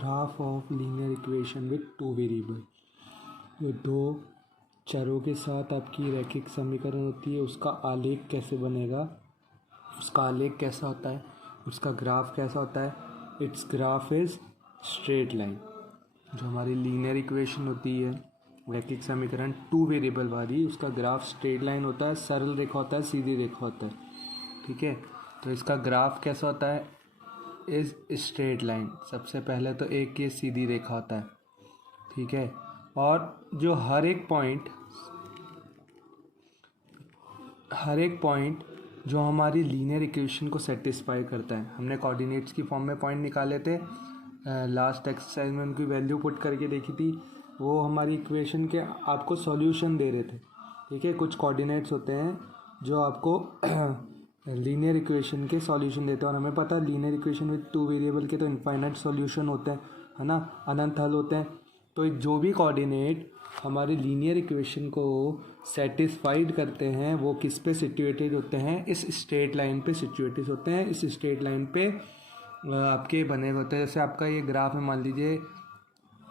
Graph of linear equation with two variable. जो दो चरों के साथ आपकी रैखिक समीकरण होती है उसका आलेख कैसे बनेगा, उसका आलेख कैसा होता है, उसका ग्राफ कैसा होता है। It's graph is straight line. जो हमारी लीनियर इक्वेशन होती है रैखिक समीकरण टू वेरिएबल वाली, उसका ग्राफ स्ट्रेट लाइन होता है, सरल रेखा होता है, सीधी रेखा होता है। ठीक है, तो इसका ग्राफ कैसा होता है, इज स्ट्रेट लाइन। सबसे पहले तो एक ये सीधी रेखा होता है। ठीक है, और जो हर एक पॉइंट जो हमारी लीनियर इक्वेशन को सेटिस्फाई करता है। हमने कोऑर्डिनेट्स की फॉर्म में पॉइंट निकाले थे, लास्ट एक्सरसाइज में उनकी वैल्यू पुट करके देखी थी। वो हमारी इक्वेशन के आपको सॉल्यूशन दे रहे थे। ठीक है, कुछ कोऑर्डिनेट्स होते हैं जो आपको लीनियर इक्वेशन के सॉल्यूशन देते हैं, और हमें पता है linear equation with two variable के तो इनफाइनाइट सॉल्यूशन होते हैं, है ना, अनंत हल होते हैं। तो जो भी कोऑर्डिनेट हमारी लीनियर इक्वेशन को सेटिस्फाइड करते हैं वो किस पे सिचुएटेड होते हैं, इस स्ट्रेट लाइन पे सिचुएटेड होते हैं। इस स्ट्रेट लाइन पे आपके बने हुए होते हैं। जैसे आपका ये ग्राफ है, मान लीजिए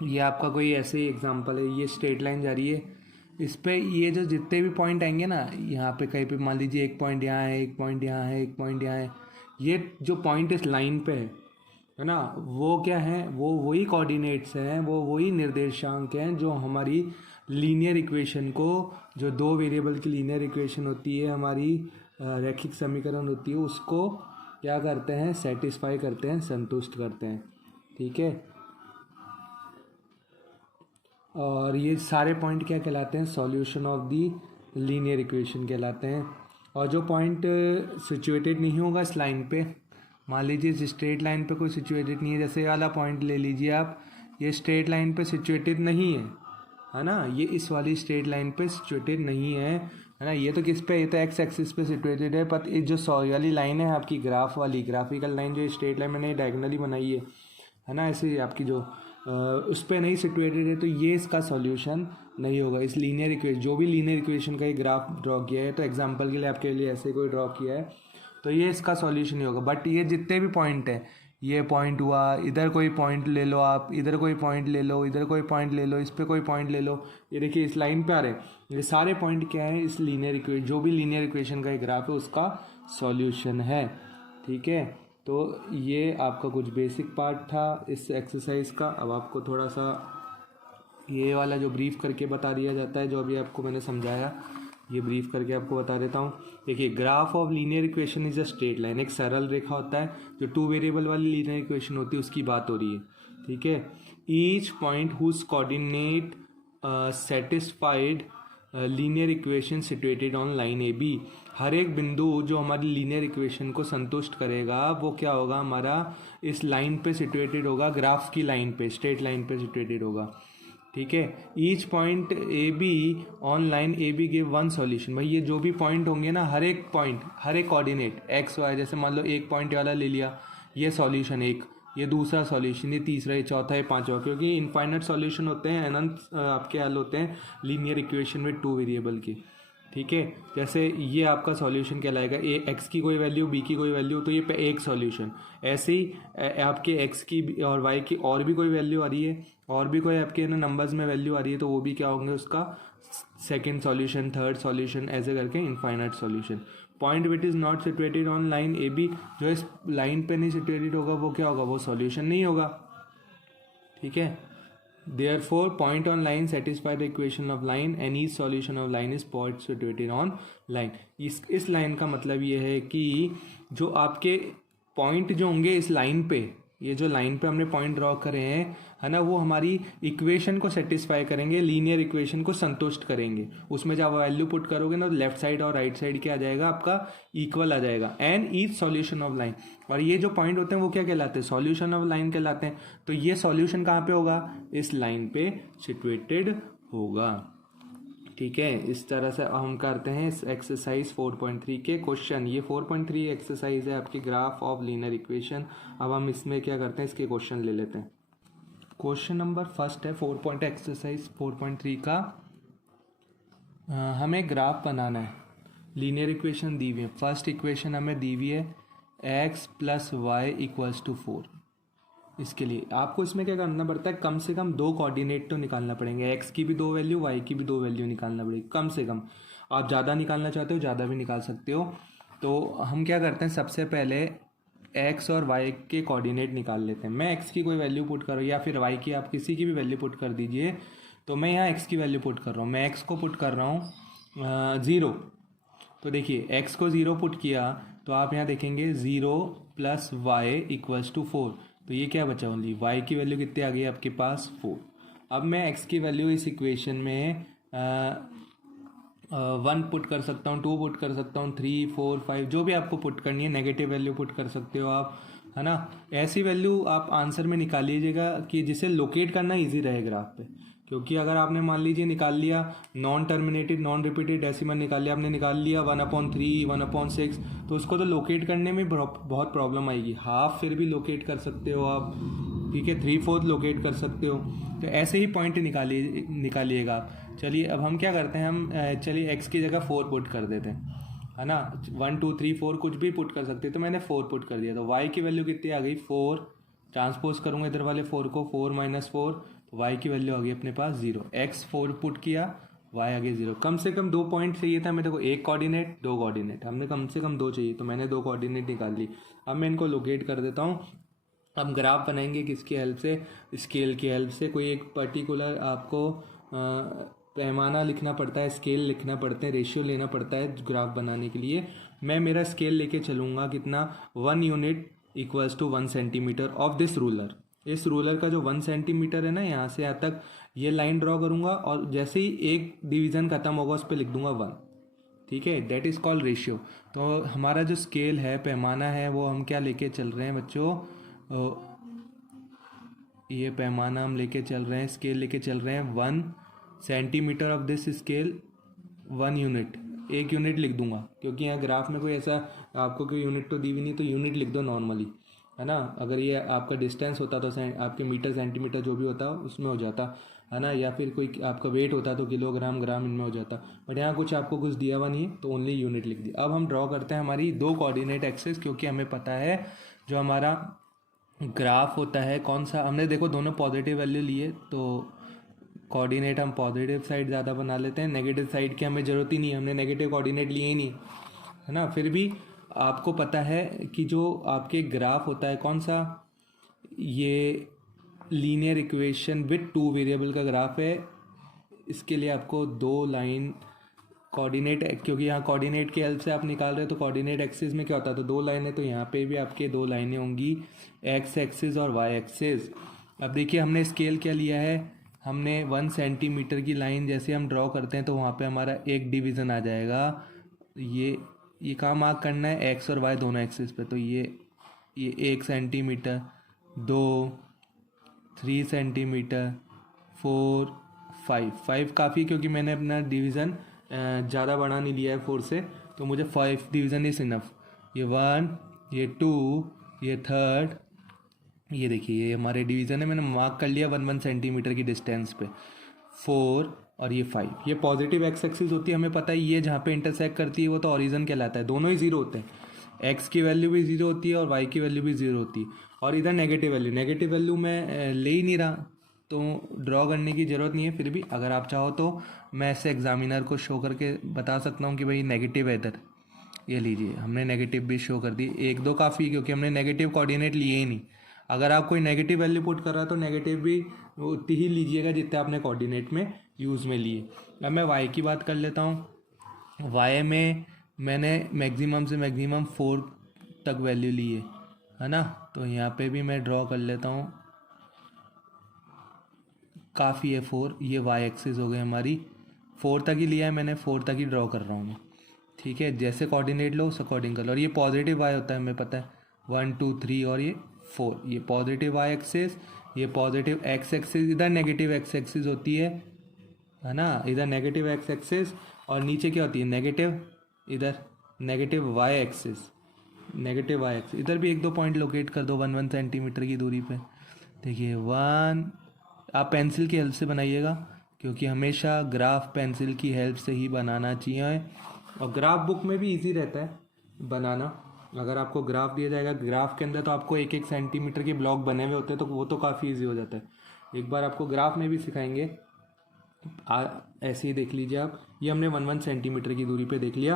ये आपका कोई ऐसे ही एग्जांपल है, ये स्ट्रेट लाइन जा रही है, इस पे ये जो जितने भी पॉइंट आएंगे ना, यहाँ पे कहीं पे मान लीजिए एक पॉइंट यहाँ है, एक पॉइंट यहाँ है, एक पॉइंट यहाँ है, ये जो पॉइंट इस लाइन पे है ना, वो क्या है, वो वही कोऑर्डिनेट्स हैं, वो वही निर्देशांक हैं जो हमारी लीनियर इक्वेशन को, जो दो वेरिएबल की लीनियर इक्वेशन होती है, हमारी रैखिक समीकरण होती है, उसको क्या करते हैं, सेटिस्फाई करते हैं, संतुष्ट करते हैं। ठीक है, और ये सारे पॉइंट क्या कहलाते हैं, solution of the linear equation कहलाते हैं। और जो पॉइंट सिचुएटेड नहीं होगा इस लाइन पे, मान लीजिए इस स्ट्रेट लाइन पे कोई सिचुएटेड नहीं है, जैसे वाला पॉइंट ले लीजिए आप, ये स्ट्रेट लाइन पे सिचुएटेड नहीं है ना, ये इस वाली स्ट्रेट लाइन पे सिचुएटेड नहीं है ना, ये तो किस पे, ये तो एक्स एक्सिस पे सिचुएटेड है। पर ये जो वाली लाइन है आपकी ग्राफ वाली, ग्राफिकल लाइन जो स्ट्रेट लाइन मैंने डायगोनली बनाई है ना, ऐसे आपकी जो उस पर नहीं सिचुएटेड है, तो ये इसका सॉल्यूशन नहीं होगा। इस लीनियर इक्वेशन, जो भी लीनियर इक्वेशन का ये ग्राफ ड्रॉ किया है, तो एग्जांपल के लिए आपके लिए ऐसे कोई ड्रॉ किया है, तो ये इसका सॉल्यूशन नहीं होगा। बट ये जितने भी पॉइंट हैं, ये पॉइंट हुआ, इधर कोई पॉइंट ले लो आप, इधर कोई पॉइंट ले लो, इधर कोई पॉइंट ले लो, इस पर कोई पॉइंट ले लो, ये देखिए इस लाइन पे आ रहे हैं, ये सारे पॉइंट क्या है, इस लीनियर इक्वेशन, जो भी लीनियर इक्वेशन का एक ग्राफ है उसका सॉल्यूशन है। ठीक है, तो ये आपका कुछ बेसिक पार्ट था इस एक्सरसाइज का। अब आपको थोड़ा सा ये वाला जो ब्रीफ करके बता दिया जाता है, जो अभी आपको मैंने समझाया, ये ब्रीफ करके आपको बता देता हूँ। देखिए, graph of linear equation is a straight line, एक सरल रेखा होता है। जो टू वेरिएबल वाली लीनियर इक्वेशन होती है उसकी बात हो रही है। ठीक है, each point whose coordinate satisfied linear equation situated on line A B, हर एक बिंदु जो हमारी लीनियर इक्वेशन को संतुष्ट करेगा वो क्या होगा, हमारा इस लाइन पे सिचुएटेड होगा, ग्राफ की लाइन पे, स्ट्रेट लाइन पे सिचुएटेड होगा। ठीक है, each point A B on line A B give one solution. भाई ये जो भी पॉइंट होंगे ना, हर एक पॉइंट, हर एक कोऑर्डिनेट एक्स वाई, जैसे मान लो एक पॉइंट वाला ले लिया, ये सॉल्यूशन एक, ये दूसरा सॉल्यूशन, ये तीसरा, ये चौथा, ये पांचवा, क्योंकि इनफाइनाइट सॉल्यूशन होते हैं, अनंत आपके हल होते हैं linear equation with two variable के। ठीक है, जैसे ये आपका सॉल्यूशन कहलाएगा, ए एक्स की कोई वैल्यू, बी की कोई वैल्यू, तो ये पे एक सॉल्यूशन। ऐसे ही आपके एक्स की और वाई की और भी कोई वैल्यू आ रही है, और भी कोई आपके ना नंबर्स में वैल्यू आ रही है, तो वो भी क्या होंगे, उसका सेकंड सॉल्यूशन, थर्ड सॉल्यूशन, ऐसे करके infinite solution. Point which is not situated on line A B, जो इस लाइन पे नहीं सिचुएटेड होगा वो क्या होगा, वो सॉल्यूशन नहीं होगा। ठीक है, therefore point on line satisfy the equation of line and each solution of line is point situated on line। इस लाइन का मतलब ये है कि जो आपके पॉइंट जो होंगे इस लाइन पे, ये जो लाइन पे हमने पॉइंट ड्रॉ करे हैं, है ना, वो हमारी इक्वेशन को सेटिस्फाई करेंगे, लीनियर इक्वेशन को संतुष्ट करेंगे। उसमें जब वैल्यू पुट करोगे ना, लेफ्ट साइड और राइट साइड क्या आ जाएगा, आपका इक्वल आ जाएगा। And each solution of line, और ये जो पॉइंट होते हैं वो क्या कहलाते हैं, सॉल्यूशन ऑफ लाइन कहलाते हैं। तो ये सॉल्यूशन कहाँ पे होगा, इस लाइन पे सिचुएटेड होगा। ठीक है, इस तरह से हम करते हैं इस एक्सरसाइज 4.3 के क्वेश्चन। ये 4.3 एक्सरसाइज है आपकी ग्राफ ऑफ लीनियर इक्वेशन। अब हम इसमें क्या करते हैं, इसके क्वेश्चन ले लेते हैं। क्वेश्चन नंबर फर्स्ट है एक्सरसाइज 4.3 का। हमें ग्राफ बनाना है, लीनियर इक्वेशन दी हुई है। फर्स्ट इक्वेशन हमें दी हुई है x + y = 4, इसके लिए आपको इसमें क्या करना पड़ता है, कम से कम दो कोऑर्डिनेट तो निकालना पड़ेंगे, एक्स की भी दो वैल्यू, वाई की भी दो वैल्यू निकालना पड़ेगी कम से कम। आप ज़्यादा निकालना चाहते हो ज़्यादा भी निकाल सकते हो। तो हम क्या करते हैं, सबसे पहले एक्स और वाई के कोऑर्डिनेट निकाल लेते हैं। मैं एक्स की कोई वैल्यू पुट करूँ या फिर वाई की, आप किसी की भी वैल्यू पुट कर दीजिए। तो मैं यहाँ एक्स की वैल्यू पुट कर रहा हूँ, मैं एक्स को पुट कर रहा हूँ 0। तो देखिए एक्स को 0 पुट किया तो आप यहाँ देखेंगे 0 + वाई इक्वल्स टू 4। तो ये क्या बचा, ओनली वाई की वैल्यू कितनी आ गई आपके पास 4। अब मैं एक्स की वैल्यू इस इक्वेशन में 1 पुट कर सकता हूँ, 2 पुट कर सकता हूँ, 3, 4, 5 जो भी आपको पुट करनी है, नेगेटिव वैल्यू पुट कर सकते हो आप, है ना। ऐसी वैल्यू आप आंसर में निकाल लीजिएगा कि जिसे लोकेट करना इजी रहे ग्राफ पे। क्योंकि अगर आपने मान लीजिए निकाल लिया non terminated non repeated decimal निकाल लिया, आपने निकाल लिया 1/3, 1/6, तो उसको तो लोकेट करने में बहुत प्रॉब्लम आएगी। हाफ फिर भी लोकेट कर सकते हो आप, ठीक है, 3/4 लोकेट कर सकते हो। तो ऐसे ही पॉइंट निकालिएगा आप। चलिए अब हम क्या करते हैं, हम चलिए एक्स की जगह 4 पुट कर देते हैं, है ना। 1, 2, 3, 4 कुछ भी पुट कर सकते हैं, तो मैंने 4 पुट कर दिया। तो वाई की वैल्यू कितनी आ गई 4, ट्रांसपोज करूँगा इधर वाले 4 को, 4 - 4, तो वाई की वैल्यू आ गई अपने पास 0। एक्स 4 पुट किया, वाई आ गई 0। कम से कम 2 पॉइंट चाहिए था मेरे को, एक कोऑर्डिनेट 2 कोऑर्डिनेट, हमने कम से कम 2 चाहिए, तो मैंने 2 कोऑर्डिनेट निकाल ली। अब मैं इनको लोकेट कर देता हूँ। हम ग्राफ बनाएंगे किसकी हेल्प से, स्केल की हेल्प से। कोई एक पर्टिकुलर आपको पैमाना लिखना पड़ता है, स्केल लिखना पड़ते हैं, रेशियो लेना पड़ता है ग्राफ बनाने के लिए। मैं मेरा स्केल लेके चलूँगा कितना, 1 unit equals to 1 centimetre of this ruler. इस रूलर का जो 1 सेंटीमीटर है ना, यहाँ से यहाँ तक ये लाइन ड्रॉ करूँगा और जैसे ही एक डिवीज़न खत्म होगा उस पर लिख दूंगा 1, ठीक है। That is called ratio. तो हमारा जो स्केल है, पैमाना है, वो हम क्या लेके चल रहे हैं बच्चों, ये पैमाना हम लेके चल रहे हैं, स्केल लेके चल रहे हैं 1 centimetre of this scale 1 unit. 1 unit लिख दूंगा क्योंकि यहाँ ग्राफ में कोई ऐसा आपको कोई यूनिट तो दी भी नहीं, तो यूनिट लिख दो नॉर्मली, है ना। अगर ये आपका डिस्टेंस होता तो आपके मीटर सेंटीमीटर जो भी होता उसमें हो जाता, है ना, या फिर कोई आपका वेट होता तो किलोग्राम ग्राम इनमें हो जाता। बट यहाँ आपको कुछ दिया हुआ नहीं है, तो ओनली यूनिट लिख दी। अब हम ड्रॉ करते हैं हमारी 2 कोऑर्डिनेट एक्सिस, क्योंकि हमें पता है जो हमारा ग्राफ होता है कौन सा, हमने देखो दोनों पॉजिटिव वैल्यू लिए, तो कोऑर्डिनेट हम पॉजिटिव साइड ज़्यादा बना लेते हैं, नेगेटिव साइड की हमें ज़रूरत ही नहीं है, हमने नेगेटिव कोऑर्डिनेट लिए ही नहीं, है ना। फिर भी आपको पता है कि जो आपके ग्राफ होता है कौन सा, ये लीनियर इक्वेशन विथ 2 वेरिएबल का ग्राफ है। इसके लिए आपको 2 लाइन कोऑर्डिनेट, क्योंकि यहाँ कोऑर्डिनेट की हेल्प से आप निकाल रहे हो, तो कोऑर्डिनेट एक्सिस में क्या होता है, तो 2 लाइनें, तो यहाँ पे भी आपके 2 लाइनें होंगी, एक्स एक्सिस और वाई एक्सिस। अब देखिए हमने स्केल क्या लिया है, हमने 1 सेंटीमीटर की लाइन जैसे हम ड्रॉ करते हैं तो वहाँ पे हमारा एक डिवीज़न आ जाएगा। ये कहाँ मार्क करना है, एक्स और वाई दोनों एक्सिस पे। तो ये 1 सेंटीमीटर, 2, 3 सेंटीमीटर, 4, 5 काफ़ी, क्योंकि मैंने अपना डिवीज़न ज़्यादा बड़ा नहीं लिया है 4 से, तो मुझे 5 डिवीज़न इज़ इनफ। ये 1, ये 2, ये 3, ये देखिए ये हमारे डिवीज़न है, मैंने मार्क कर लिया 1 सेंटीमीटर की डिस्टेंस पे। 4 और ये 5, ये पॉजिटिव एक्स एक्सिस होती है, हमें पता है। ये जहाँ पे इंटरसेक्ट करती है वो तो ओरिजिन कहलाता है, दोनों ही 0 होते हैं, एक्स की वैल्यू भी 0 होती है और वाई की वैल्यू भी 0 होती है। और इधर नेगेटिव वैल्यू मैं ले ही नहीं रहा, तो ड्रॉ करने की ज़रूरत नहीं है। फिर भी अगर आप चाहो तो मैं ऐसे एग्जामिनर को शो करके बता सकता हूँ कि भाई नेगेटिव है इधर, ये लीजिए, हमने नेगेटिव भी शो कर दी। 1, 2 काफ़ी, क्योंकि हमने नेगेटिव कोऑर्डिनेट लिए ही नहीं। अगर आप कोई नेगेटिव वैल्यू पुट कर रहा है तो नेगेटिव भी उतनी ही लीजिएगा जितने आपने कोऑर्डिनेट में यूज़ में लिए। अब मैं वाई की बात कर लेता हूँ। वाई में मैंने मैक्सिमम से मैक्सिमम 4 तक वैल्यू ली है ना। तो यहाँ पे भी मैं ड्रॉ कर लेता हूँ, काफ़ी है 4, ये वाई एक्सिस हो गई हमारी, 4 तक ही लिया है मैंने, 4 तक ही ड्रॉ कर रहा हूँ मैं, ठीक है। जैसे कोऑर्डिनेट लो उस अकॉर्डिंग कर लो। और ये पॉजिटिव वाई होता है, हमें पता है, 1, 2, 3 और ये 4, ये पॉजिटिव वाई एक्सिस, ये पॉजिटिव एक्स एक्सिस, इधर नेगेटिव एक्स एक्सिस होती है ना, इधर नेगेटिव एक्स एक्सिस, और नीचे क्या होती है नेगेटिव, इधर negative Y axis, negative Y axis. इधर भी 1-2 पॉइंट लोकेट कर दो 1 सेंटीमीटर की दूरी पे। देखिए 1, आप पेंसिल की हेल्प से बनाइएगा, क्योंकि हमेशा ग्राफ पेंसिल की हेल्प से ही बनाना चाहिए, और ग्राफ बुक में भी इजी रहता है बनाना। अगर आपको ग्राफ दिया जाएगा, ग्राफ के अंदर तो आपको 1-1 सेंटीमीटर के ब्लॉक बने हुए होते हैं, तो वो तो काफ़ी इजी हो जाता है। एक बार आपको ग्राफ में भी सिखाएंगे। ऐसे ही देख लीजिए आप, ये हमने 1-1 सेंटीमीटर की दूरी पे देख लिया।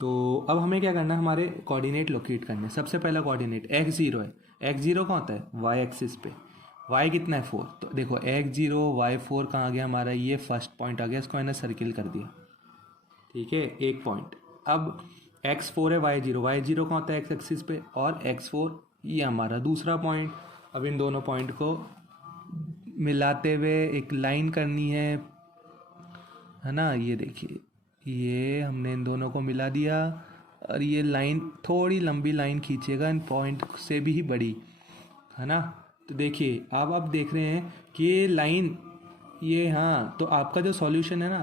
तो अब हमें क्या करना है, हमारे कोऑर्डिनेट लोकेट करने हैं। सबसे पहला कोऑर्डिनेट x0 है। x0 कहाँ होता है, y एक्सिस पे। y कितना है 4, तो देखो x0 y4 कहाँ आ गया हमारा, ये फर्स्ट पॉइंट आ गया, इसको मैंने सर्किल कर दिया, ठीक है, एक पॉइंट। अब x4 है, y0 कहाँ होता है x एक्सिस पे, और x4 ये हमारा दूसरा पॉइंट। अब इन दोनों पॉइंट को मिलाते हुए एक लाइन करनी है ना। ये देखिए, ये हमने इन दोनों को मिला दिया, और ये लाइन थोड़ी लंबी लाइन खींचेगा इन पॉइंट से भी ही बड़ी, है ना। तो देखिए अब आप देख रहे हैं कि ये लाइन, ये हाँ, तो आपका जो सॉल्यूशन है ना,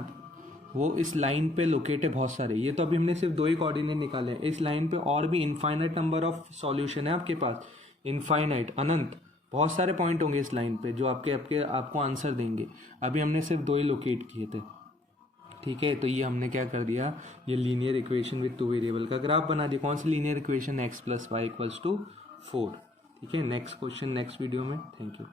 वो इस लाइन पे लोकेट है बहुत सारे। ये तो अभी हमने सिर्फ 2 ही कोऑर्डिनेट निकाले हैं। इस लाइन पे और भी इनफाइनाइट नंबर ऑफ सॉल्यूशन है आपके पास, इनफाइनाइट, अनंत बहुत सारे पॉइंट होंगे इस लाइन पे जो आपको आंसर देंगे। अभी हमने सिर्फ 2 ही लोकेट किए थे, ठीक है। तो ये हमने क्या कर दिया, ये लीनियर इक्वेशन विद 2 वेरिएबल का ग्राफ बना दिया। कौन सी लीनियर इक्वेशन, x + y = 4, ठीक है। नेक्स्ट क्वेश्चन नेक्स्ट वीडियो में। Thank you.